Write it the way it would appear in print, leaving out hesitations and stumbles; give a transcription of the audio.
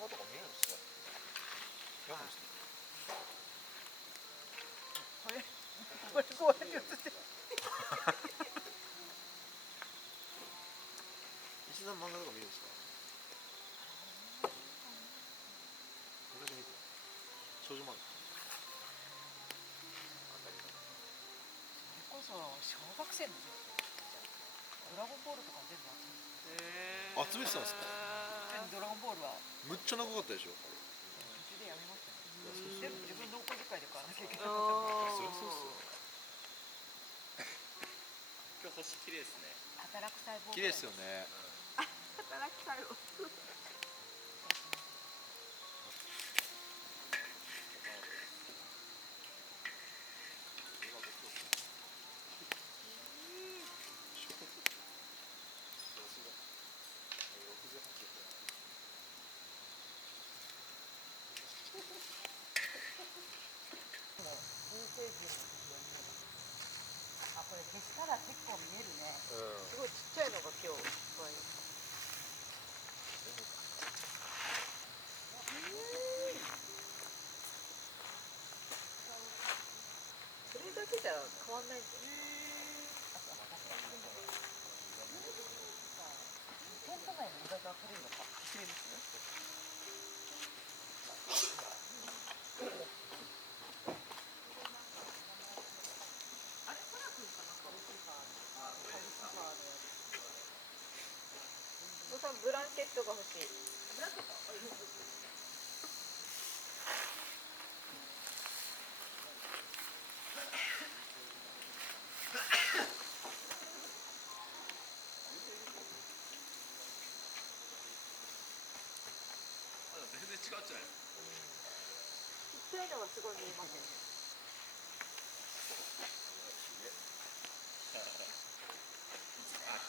画とか見るんですね。読むんですね。これこうやって映ってる。石田漫画とか見るんですか。これで見て少女漫画それこそ小学生の時ドラゴンボールとか全部集めてたんですか。ドラゴンボールはむっちゃ長かったでしょ。途中でやめましたね。全部自分のお小遣いで買わなきゃいけなかった。そりゃそうっすよ。今日星綺麗ですね。働く細胞綺麗ですよね。働きたいよ。あ、これ消したら結構見えるね。すごいちっちゃいのが今日いっぱい。それだけじゃ変わんないんだよ。テント内も意外と明るいのか。綺麗ですね。あれ、トラ君かな、カブスパーの。カブスパーのやつ。お父さんブランケットが欲しい。ブランケット。全然違うじゃないですか。ちっちゃいのがすごい見えますね。